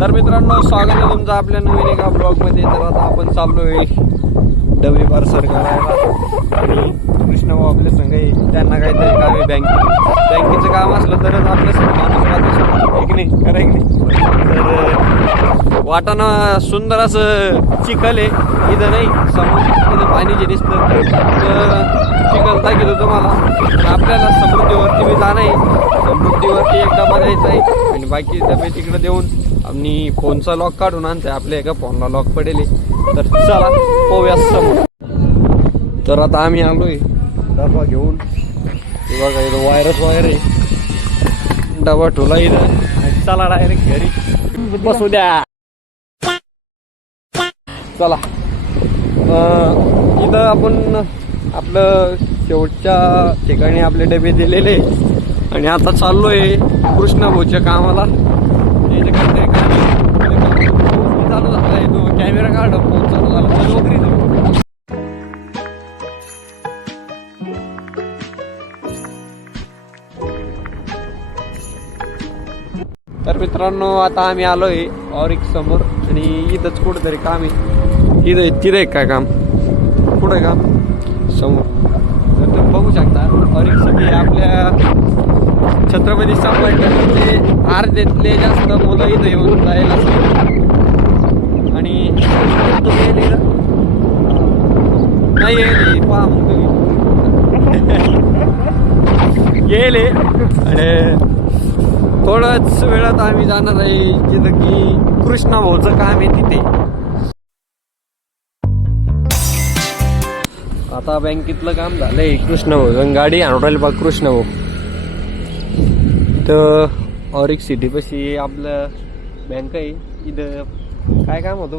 तर मित्रांनो स्वागत आहे तुमचं आपल्या नवीन एका ब्लॉगमध्ये तर आता आपण चाललोय डबे पार्सल करायला. आणि कृष्णभाऊ आपल्या संघ त्यांना काहीतरी काम आहे बँकेत बँकेचं काम असलं तरच आपल्या माणूस राहतो एक नाही? खरं की नाही? तर वाटाणा सुंदर असं चिखल आहे. इथं नाही समोर इथं पाणी जे दिसतं तर चिखल दाखवतो तुम्हाला. आपल्याला समृद्धीवरती मी जाणं आहे. समृद्धीवरती एक डबा द्यायचा आहे. आणि बाकी डबे तिकडे देऊन आणि फोनचा लॉक काढून आणते आपल्या एका फोनला लॉक पडेल आहे. तर चला पाहूया समोर. तर आता आम्ही आलोय डबा घेऊन. बघा इथं वायरच वायर आहे. डबा ठोला इथं. चला डायरेक्ट घरी. बसू द्या. चला. इथं आपण आपलं शेवटच्या ठिकाणी आपले डबे दिलेले. आणि आता चाललोय कृष्णभाऊच्या कामाला इथे काहीतरी काम आहे. चालू झालाय तो कॅमेरा चालू झाला तर तर मित्रांनो आता आम्ही आलोय ऑरिक समोर आणि इथंच कुठंतरी काम आहे. इथं तिथं आहे काय काम? कुठं काम? समोर. तर तुम्ही बघू शकता ऑरिक सिटी आपल्या छत्रपती संभाजीनगरचे अर्ध्यातले जास्त मुलं इथं येऊन जायला असतात. आणि तुम्ही का? नाही येले पहा मग तुम्ही येले आणि थोड्याच वेळात आम्ही जाणार आहे जिथं की कृष्णा भाऊचं काम आहे तिथे. आता बँकेतलं काम झालंय कृष्ण भाऊ गाडी आणून बघ कृष्ण भाऊ तर ऑरिक सिटीपाशी आपलं बँक आहे. इथं काय काम होतं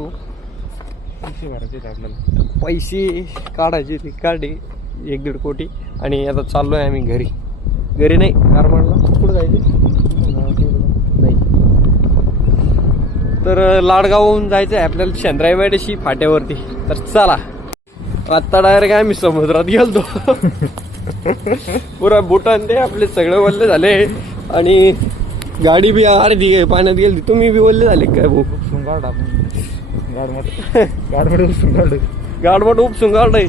पैसे भरायचे आहेत आपल्याला. पैसे काढायचे ते काढे एक दीड कोटी. आणि आता चाललोय आम्ही घरी. घरी नाही कारमाडला कुठं जायचं? नाही. तर लाडगावहून जायचं आहे आपल्याला चंद्राईवाडीशी फाट्यावरती. तर चला. आत्ता डायरेक्ट आम्ही समुद्रात गेलतो. पुरा बुटान ते आपले सगळे वल्ले झाले. आणि गाडी बी अर्धी पाण्यात गेली तुम्ही बी वल्ले झाले काय भाऊ? गाडमध्ये गाडमध्ये उपसून काढलंय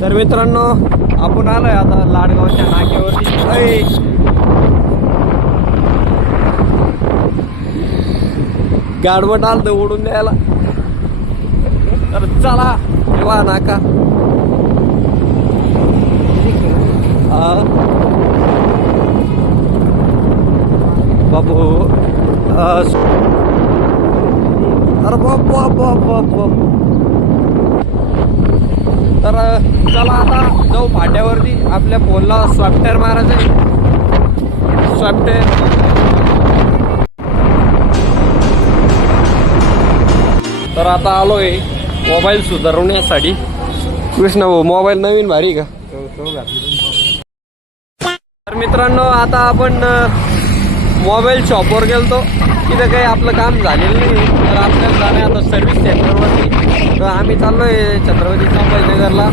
तर मित्रांनो आपण आलोय आता लाडगावच्या नाक्यावरती. अय. गाडबट आलं तर उडून द्यायला. तर चला तेव्हा नाका. बाबू. अरे बाप बाप बाप बाप बाप तर चला आता जाऊ फाट्यावरती आपल्या फोनला सॉफ्टवेअर मारायचं आहे. सॉफ्टवेअर तर आता आलोय मोबाईल सुधारवण्यासाठी कृष्ण भाऊ मोबाईल नवीन भारी का? तर मित्रांनो आता आपण मोबाईल शॉपवर गेलतो. तिथं काही आपलं काम झालेलं नाही तर आपल्याला जाणे आता सर्व्हिस सेंटरवरती तर आम्ही चाललोय छत्रपती संभाजीनगरला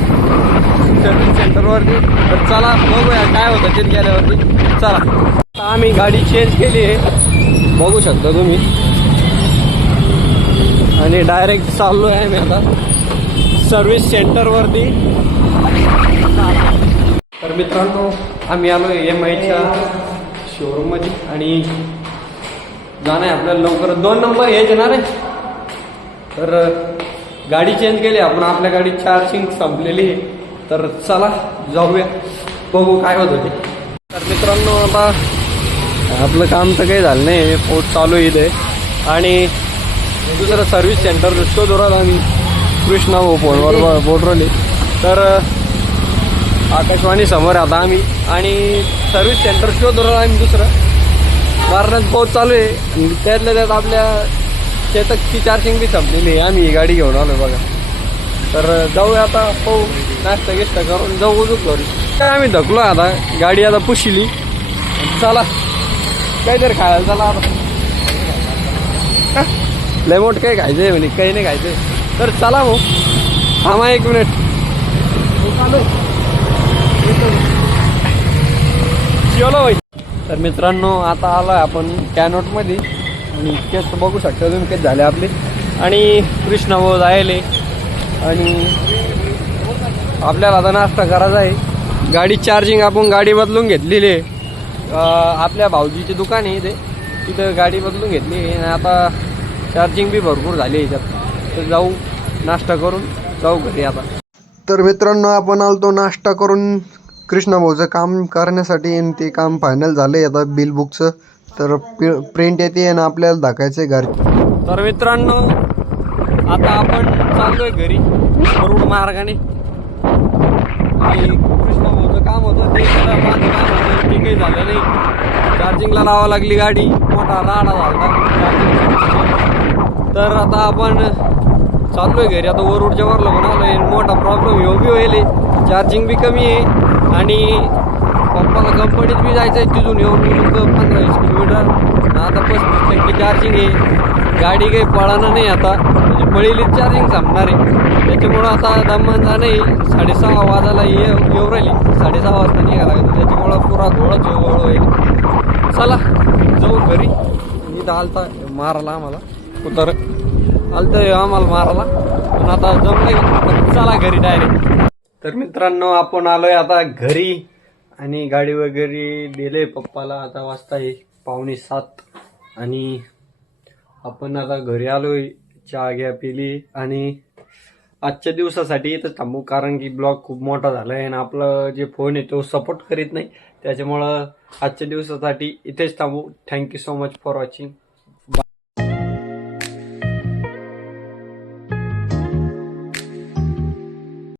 सर्व्हिस सेंटरवरती तर चला बघूया काय होतं तिथे गेल्यावरती. चला. आम्ही गाडी चेंज केली आहे. बघू शकता तुम्ही. आणि डायरेक्ट चाललो आहे मी आता सर्व्हिस सेंटरवरती तर मित्रांनो आम्ही आलो एम आयच्या शोरूममध्ये आणि जाणं आहे आपल्याला लवकर दोन नंबर हे येणार आहे. तर गाडी चेंज केली आपण आपल्या गाडी चार्जिंग संपलेली आहे. तर चला जाऊया. बघू काय होत होते. तर मित्रांनो आता आपलं काम तर काही झालं नाही पोट चालू आहे इथे. आणि दुसरं सर्व्हिस सेंटर शोधून आम्ही कृष्णा हो फोनवर बोलवले. तर आकाशवाणी समोर आता आम्ही आणि सर्व्हिस सेंटर शोधून आम्ही दुसरं. वारणात पाऊस चालू आहे. त्यातल्या त्यात आपल्या चेतकची चार्जिंग बी संपलेली आहे. आम्ही ही गाडी घेऊन आलो बघा. तर जाऊया आता पाहू. नाश्ता गिश्ता करून जाऊ उजूक करू. काय आम्ही धकलो आता. गाडी आता पुशिली. चला. काहीतरी खायला चला आता. लेमोट काय खायचं आहे म्हणे. काही नाही खायचं तर चला भाऊ. थांबा एक मिनिट. चलो तर मित्रांनो आता आलो आहे आपण कॅनोटमध्ये. आणि इतकेच बघू शकता तुम्ही काही झाले आपले. आणि कृष्णाभाऊ जायले आणि आपल्याला आता नाश्ता करायचा आहे. गाडी चार्जिंग आपण गाडी बदलून घेतलेली आहे. आपल्या भाऊजीचे दुकान आहे इथे. तिथं गाडी बदलून घेतली आहे. आणि आता चार्जिंग बी भरपूर झाली आहे याच्यात. तर जाऊ नाश्ता करून जाऊ घरी आता. तर मित्रांनो आपण आलतो नाश्ता करून. कृष्णाभाऊचं काम करण्यासाठी आणि ते काम फायनल झालंय आता बिल बुकचं तर प्रिंट येते आणि आपल्याला दाखायचं आहे घरी. तर मित्रांनो आता आपण चाललोय घरी रोड मार्गाने. आणि कृष्णाभाऊचं काम होतं ते माझं काम होतं ते काही झालं नाही. चार्जिंगला लावा लागली गाडी मोठा राडा झाला तर आता आपण चाललोय घरी आता वरुडच्या वरला म्हणालोय मोठा प्रॉब्लेम येऊ बी होईल चार्जिंग बी कमी आहे. आणि पप्पाला कंपनीत बी जायचं आहे तिथून येऊन पंधरा वीस किलोमीटर. आता पस्तीस टक्के चार्जिंग आहे. गाडी काही पळाना नाही आता. म्हणजे पळीलीच चार्जिंग थांबणार आहे. त्याच्यामुळं आता दमांचा नाही. साडेसहा वाजायला ये येऊ राहिली. साडेसहा वाजता निघायला लागेल. त्याच्यामुळं पुरा घोळच घोळ होईल. चला जाऊ घरी. मी तर आलता मारायला आम्हाला. उतर आलतं आम्हाला मारायला. पण आता जमलं चला घरी डायरेक्ट तर मित्रांनो आपण आलोय आता घरी आणि गाडी वगैरे दिले पप्पाला. आता वाजता आहे पावणे सात आणि आपण आता घरी आलोय चहा घ्या पिली आणि आजच्या दिवसासाठी इथं थांबू कारण की ब्लॉग खूप मोठा झाला आहे आणि आपलं जे फोन आहे तो सपोर्ट करीत नाही. त्याच्यामुळं आजच्या दिवसासाठी इथेच थांबू. Thank you so much for watching